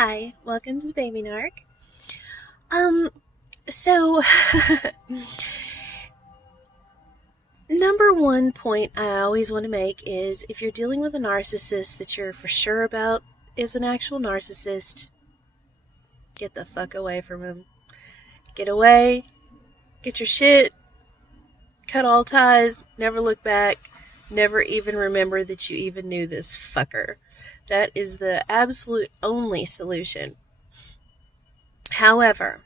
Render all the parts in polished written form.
Hi, welcome to Baby Narc. So number one point I always want to make is if you're dealing with a narcissist that you're for sure about is an actual narcissist, get the fuck away from him. Get away, get your shit, cut all ties, never look back, never even remember that you even knew this fucker. That is the absolute only solution. However,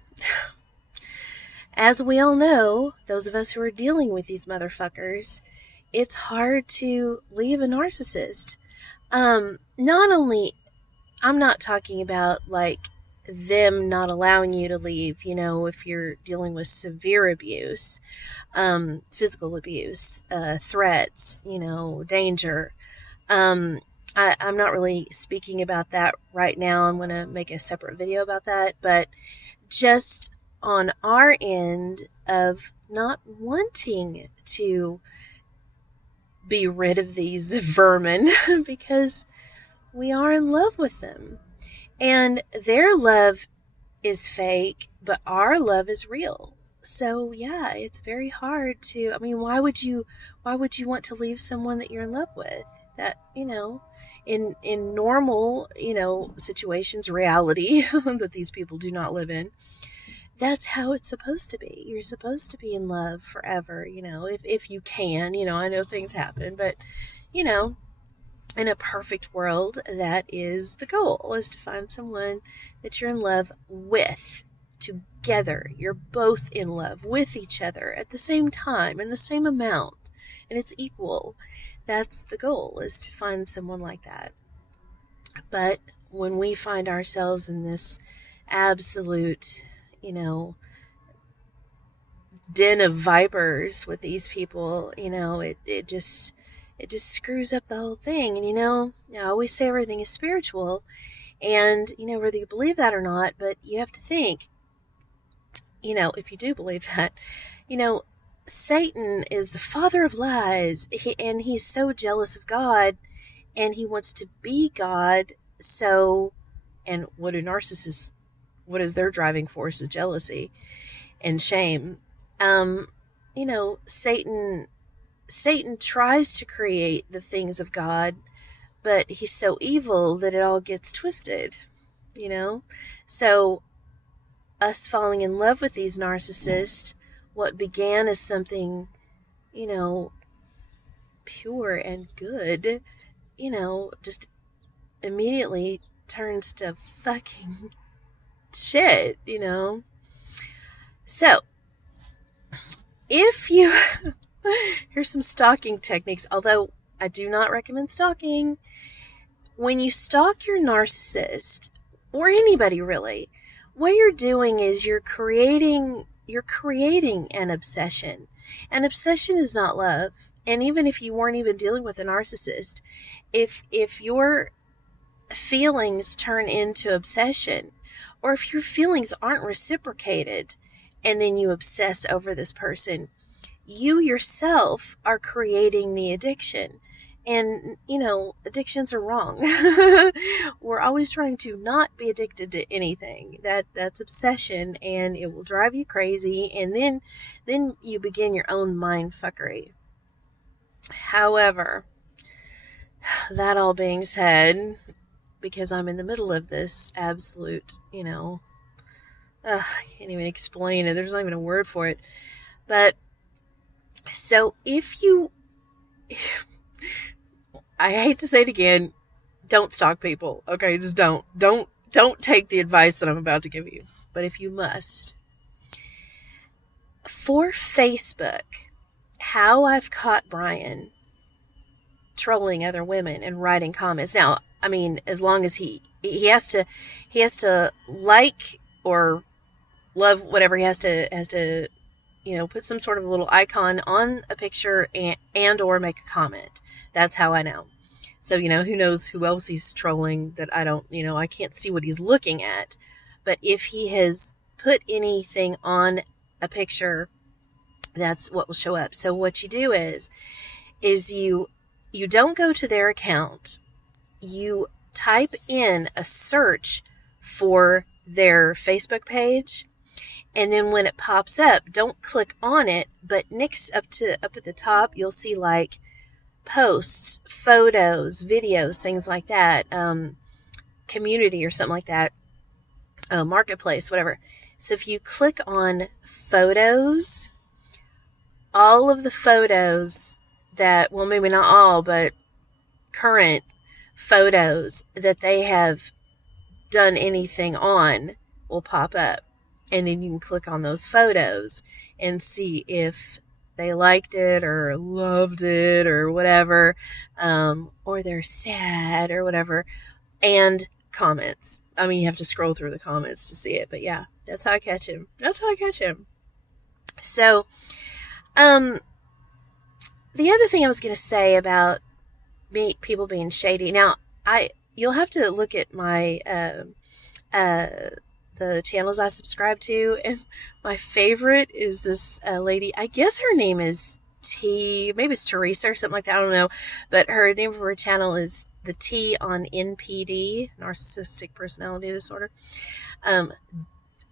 as we all know, those of us who are dealing with these motherfuckers, it's hard to leave a narcissist. Not only, I'm not talking about like them not allowing you to leave, if you're dealing with severe abuse, physical abuse, threats, danger. I'm not really speaking about that right now. I'm going to make a separate video about that, but just on our end of not wanting to be rid of these vermin because we are in love with them. And their love is fake, but our love is real. So yeah, it's very hard to, why would you want to leave someone that you're in love with? That, in normal, situations, reality that these people do not live in, that's how it's supposed to be. You're supposed to be in love forever, if you can, I know things happen, but, in a perfect world, that is the goal, is to find someone that you're in love with, together. You're both in love with each other at the same time, in the same amount, and it's equal. That's the goal, is to find someone like that. But when we find ourselves in this absolute, den of vipers with these people, it just screws up the whole thing. And I always say everything is spiritual, and whether you believe that or not, but you have to think, if you do believe that, Satan is the father of lies, and he's so jealous of God, and he wants to be God. So, and what is their driving force? Is jealousy and shame. Satan tries to create the things of God, but he's so evil that it all gets twisted, So us falling in love with these narcissists, what began as something, pure and good, just immediately turns to fucking shit, So, if you, here's some stalking techniques, although I do not recommend stalking. When you stalk your narcissist, or anybody really, what you're doing is you're creating an obsession. An obsession is not love. And even if you weren't even dealing with a narcissist, if your feelings turn into obsession, or if your feelings aren't reciprocated, and then you obsess over this person, you yourself are creating the addiction. And, addictions are wrong. We're always trying to not be addicted to anything. That's obsession, and it will drive you crazy, and then you begin your own mind fuckery. However, that all being said, because I'm in the middle of this absolute, I can't even explain it. There's not even a word for it. But, so I hate to say it again, don't stalk people, okay? Just don't take the advice that I'm about to give you. But if you must, for Facebook, how I've caught Brian trolling other women and writing comments. Now, as long as he has to like or love whatever, he has to put some sort of a little icon on a picture and or make a comment. That's how I know. So, who knows who else he's trolling that I don't, I can't see what he's looking at. But if he has put anything on a picture, that's what will show up. So what you do is you don't go to their account. You type in a search for their Facebook page. And then when it pops up, don't click on it, but next up at the top, you'll see like posts, photos, videos, things like that, community or something like that, marketplace, whatever. So if you click on photos, all of the photos that, well, maybe not all, but current photos that they have done anything on will pop up. And then you can click on those photos and see if they liked it or loved it or whatever, or they're sad or whatever, and comments. I mean, you have to scroll through the comments to see it, but yeah, that's how I catch him. So, the other thing I was going to say about people being shady. Now, you'll have to look at my the channels I subscribe to, and my favorite is this lady. I guess her name is maybe it's Teresa or something like that. I don't know, but her name for her channel is the T on NPD, Narcissistic Personality Disorder,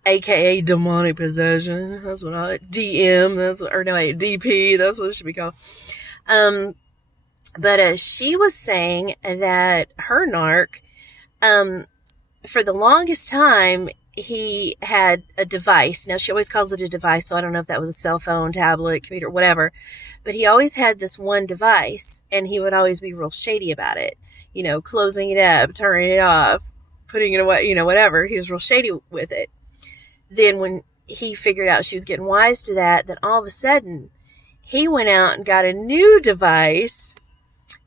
aka demonic possession. That's what DM. DP. That's what it should be called. But she was saying that her narc, for the longest time, he had a device. Now, she always calls it a device, so I don't know if that was a cell phone, tablet, computer, whatever. But he always had this one device, and he would always be real shady about it. You know, closing it up, turning it off, putting it away, whatever. He was real shady with it. Then when he figured out she was getting wise to that, then all of a sudden, he went out and got a new device.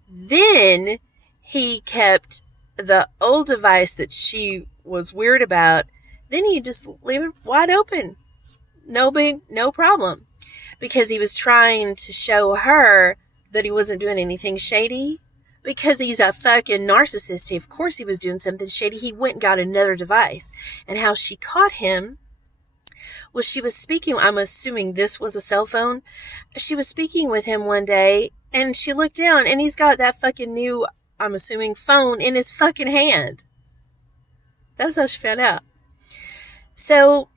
Then he kept the old device that she was weird about. Then he just leave it wide open. No problem. Because he was trying to show her that he wasn't doing anything shady. Because he's a fucking narcissist. Of course he was doing something shady. He went and got another device. And how she caught him was she was speaking, I'm assuming this was a cell phone. She was speaking with him one day, and she looked down, and he's got that fucking new, I'm assuming, phone in his fucking hand. That's how she found out. So,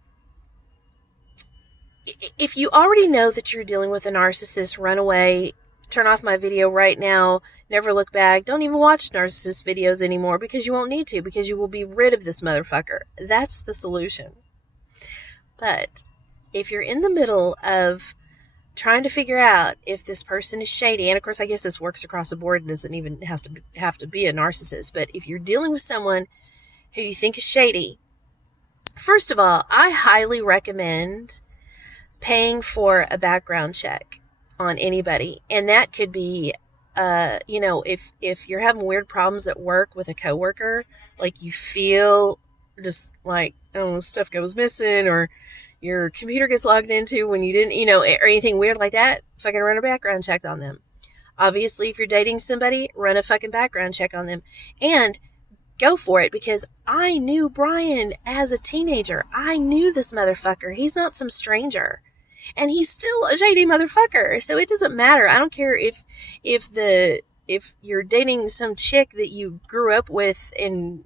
if you already know that you're dealing with a narcissist, run away, turn off my video right now, never look back, don't even watch narcissist videos anymore, because you won't need to, because you will be rid of this motherfucker. That's the solution. But, if you're in the middle of trying to figure out if this person is shady, and of course I guess this works across the board and doesn't even have to be a narcissist, but if you're dealing with someone who you think is shady, first of all, I highly recommend paying for a background check on anybody. And that could be, if you're having weird problems at work with a coworker, like you feel just like, stuff goes missing, or your computer gets logged into when you didn't, or anything weird like that, fucking run a background check on them. Obviously, if you're dating somebody, run a fucking background check on them. And go for it, because I knew Brian as a teenager. I knew this motherfucker. He's not some stranger. And he's still a shady motherfucker. So it doesn't matter. I don't care if you're dating some chick that you grew up with and,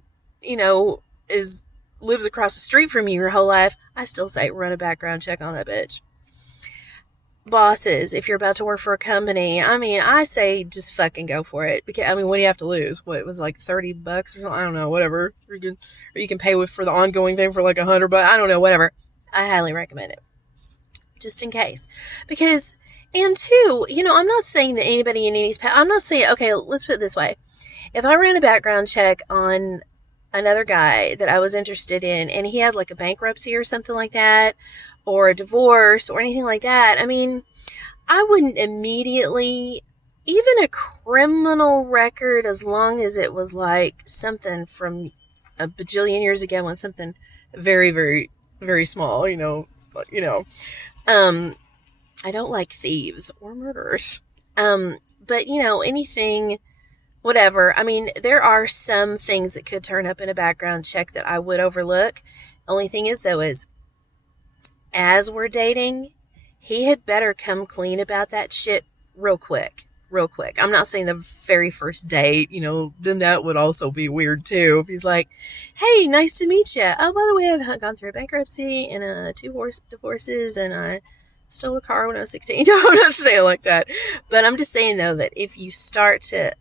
lives across the street from you your whole life. I still say run a background check on that bitch. Bosses, if you're about to work for a company, I say just fucking go for it. Because, what do you have to lose? What, it was like $30 or something? I don't know, whatever. Or you can pay for the ongoing thing for like $100, but I don't know, whatever. I highly recommend it. Just in case. Because, and two, I'm not saying that anybody in anybody's I'm not saying, okay, let's put it this way. If I ran a background check on another guy that I was interested in, and he had like a bankruptcy or something like that, or a divorce or anything like that, I wouldn't immediately, even a criminal record, as long as it was like something from a bajillion years ago and something very, very, very small, I don't like thieves or murderers. But anything, whatever. There are some things that could turn up in a background check that I would overlook. Only thing is, though, is as we're dating, he had better come clean about that shit real quick. real quick. I'm not saying the very first date, then that would also be weird too. If he's like, hey, nice to meet you. Oh, by the way, I've gone through a bankruptcy and 2 divorces, and I stole a car when I was 16. No, I'm not saying it like that. But I'm just saying, though, that if you start to,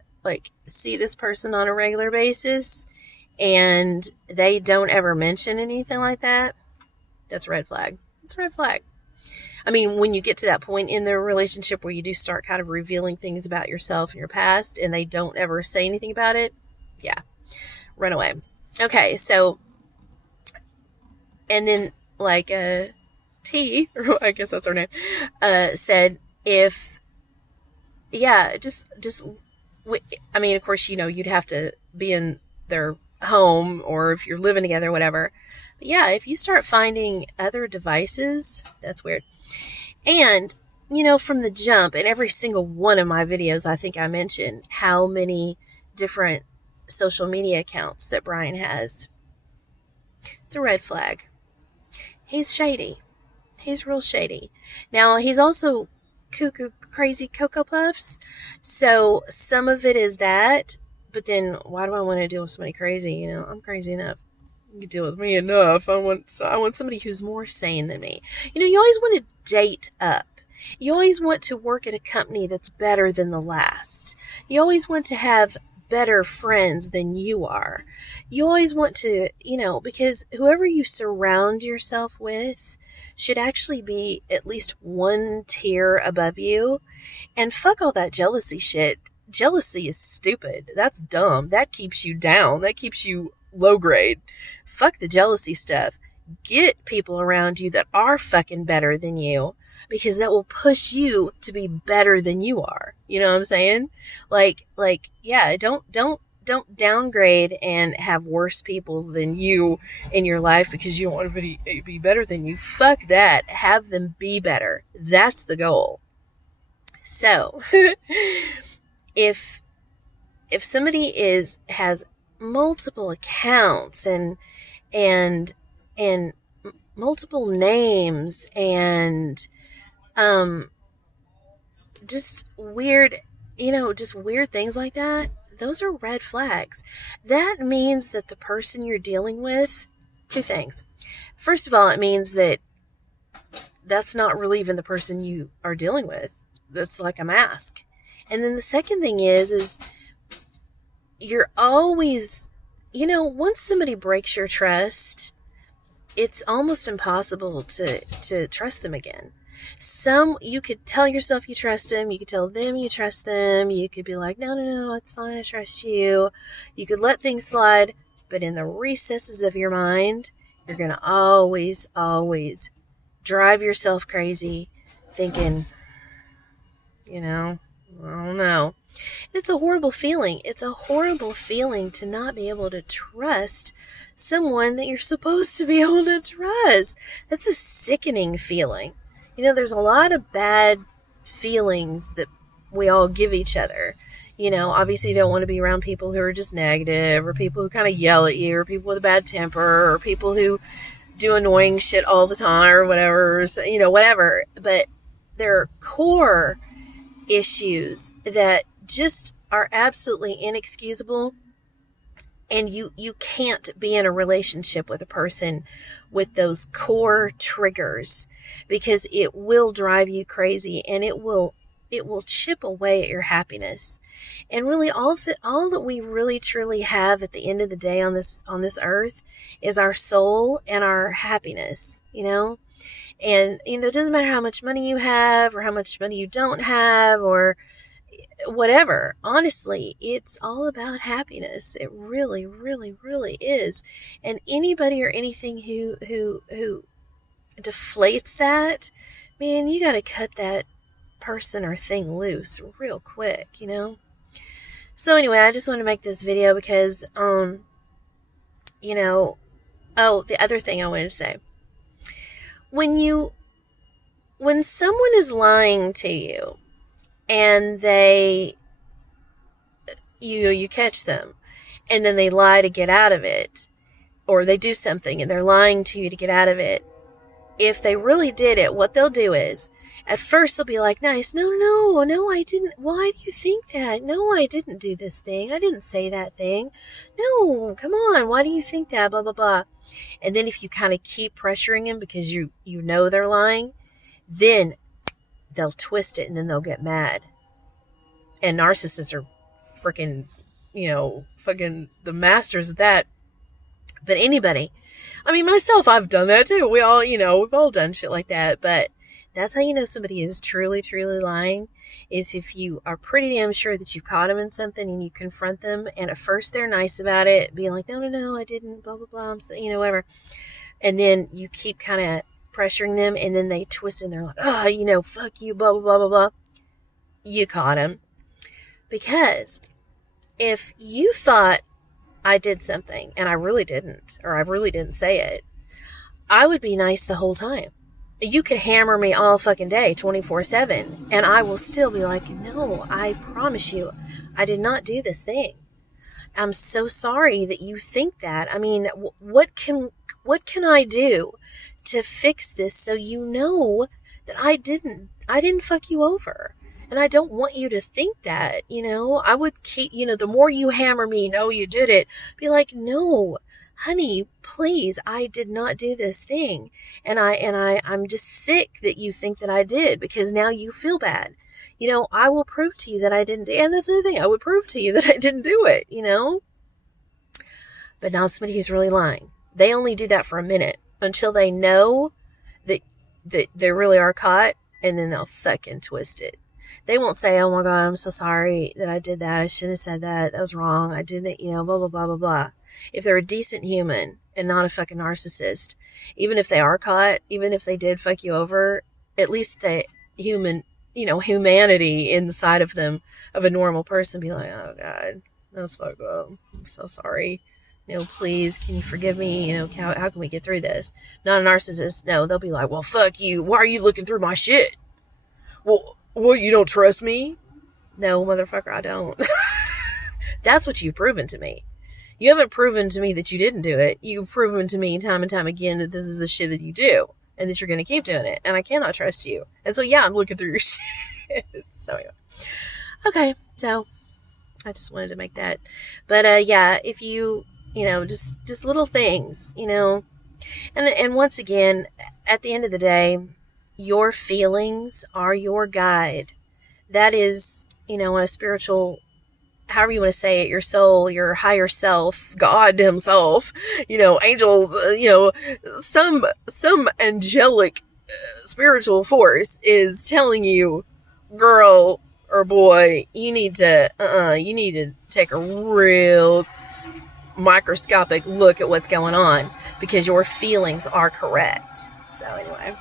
see this person on a regular basis and they don't ever mention anything like that, that's a red flag. It's a red flag. I mean, when you get to that point in their relationship where you do start kind of revealing things about yourself and your past and they don't ever say anything about it, yeah, run away. Okay, so, and then T, or I guess that's her name, said I mean, of course, you'd have to be in their home or if you're living together, whatever. But yeah, if you start finding other devices, that's weird. And, from the jump, in every single one of my videos, I think I mentioned how many different social media accounts that Brian has. It's a red flag. He's shady. He's real shady. Now, he's also cuckoo crazy Cocoa Puffs. So some of it is that, but then why do I want to deal with somebody crazy? I'm crazy enough. You can deal with me enough. I want somebody who's more sane than me. You always want to date up. You always want to work at a company that's better than the last. You always want to have better friends than you are. You always want to, because whoever you surround yourself with should actually be at least one tier above you. And fuck all that jealousy shit. Jealousy is stupid. That's dumb. That keeps you down. That keeps you low grade. Fuck the jealousy stuff. Get people around you that are fucking better than you, because that will push you to be better than you are. You know what I'm saying? Yeah, don't downgrade and have worse people than you in your life because you don't want to be better than you. Fuck that. Have them be better. That's the goal. So, if somebody has multiple accounts and multiple names and just weird things like that, those are red flags. That means that the person you're dealing with, two things. First of all, it means that that's not really even the person you are dealing with. That's like a mask. And then the second thing is you're always, once somebody breaks your trust, it's almost impossible to trust them again. You could tell yourself you trust them, you could tell them you trust them, you could be like, no, it's fine, I trust you. You could let things slide, but in the recesses of your mind, you're going to always drive yourself crazy thinking, I don't know. It's a horrible feeling. It's a horrible feeling to not be able to trust someone that you're supposed to be able to trust. That's a sickening feeling. There's a lot of bad feelings that we all give each other. Obviously you don't want to be around people who are just negative, or people who kind of yell at you, or people with a bad temper, or people who do annoying shit all the time, or whatever, whatever. But there are core issues that just are absolutely inexcusable. And you can't be in a relationship with a person with those core triggers, because it will drive you crazy and it will chip away at your happiness. And really all that we really truly have at the end of the day on this earth is our soul and our happiness, And, it doesn't matter how much money you have or how much money you don't have or whatever. Honestly, it's all about happiness. It really, really, really is. And anybody or anything who deflates that, man, you got to cut that person or thing loose real quick, So anyway, I just want to make this video because, the other thing I wanted to say. When someone is lying to you, and you catch them, and then they lie to get out of it, or they do something and they're lying to you to get out of it, if they really did it, what they'll do is, at first they'll be like, nice, no, I didn't, why do you think that? No, I didn't do this thing, I didn't say that thing, no, come on, why do you think that, blah, blah, blah. And then if you kind of keep pressuring them because you know they're lying, then they'll twist it and then they'll get mad. And narcissists are freaking, fucking the masters of that. But anybody, I mean, myself, I've done that too. We all, we've all done shit like that. But that's how you know somebody is truly, truly lying, is if you are pretty damn sure that you've caught them in something and you confront them. And at first they're nice about it, being like, no, I didn't, blah, blah, blah, whatever. And then you keep kind of pressuring them and then they twist and they're like, fuck you, blah, blah, blah, blah, blah. You caught them. Because if you thought I did something and I really didn't, or I really didn't say it, I would be nice the whole time. You could hammer me all fucking day, 24/7, and I will still be like, no, I promise you, I did not do this thing. I'm so sorry that you think that. I mean, what can I do to fix this so you know that I didn't fuck you over? And I don't want you to think that, I would keep, the more you hammer me, no, you did it, be like, no, honey, please, I did not do this thing. And I'm just sick that you think that I did, because now you feel bad. I will prove to you that I didn't, and that's the other thing, I would prove to you that I didn't do it, But now somebody who's really lying, they only do that for a minute until they know that they really are caught, and then they'll fucking twist it. They won't say, oh my God, I'm so sorry that I did that. I shouldn't have said that. That was wrong. I didn't, blah, blah, blah, blah, blah. If they're a decent human and not a fucking narcissist, even if they are caught, even if they did fuck you over, at least the humanity inside of them, of a normal person, be like, oh God, that was fucked up. I'm so sorry. Please, can you forgive me? How can we get through this? Not a narcissist. No, they'll be like, well, fuck you. Why are you looking through my shit? Well, you don't trust me? No, motherfucker, I don't. That's what you've proven to me. You haven't proven to me that you didn't do it. You've proven to me time and time again that this is the shit that you do and that you're going to keep doing it. And I cannot trust you. And so, yeah, I'm looking through your shit. So, yeah. Okay, so I just wanted to make that. But, yeah, if you, just little things, And once again, at the end of the day, your feelings are your guide. That is, in a spiritual, however you want to say it, your soul, your higher self, God himself, angels, some angelic spiritual force is telling you, girl or boy, you need to take a real microscopic look at what's going on, because your feelings are correct. So anyway.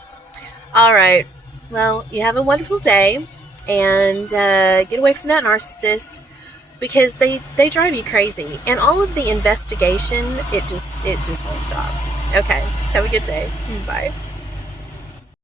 All right. Well, you have a wonderful day, and get away from that narcissist, because they drive you crazy. And all of the investigation, it just won't stop. Okay. Have a good day. Bye.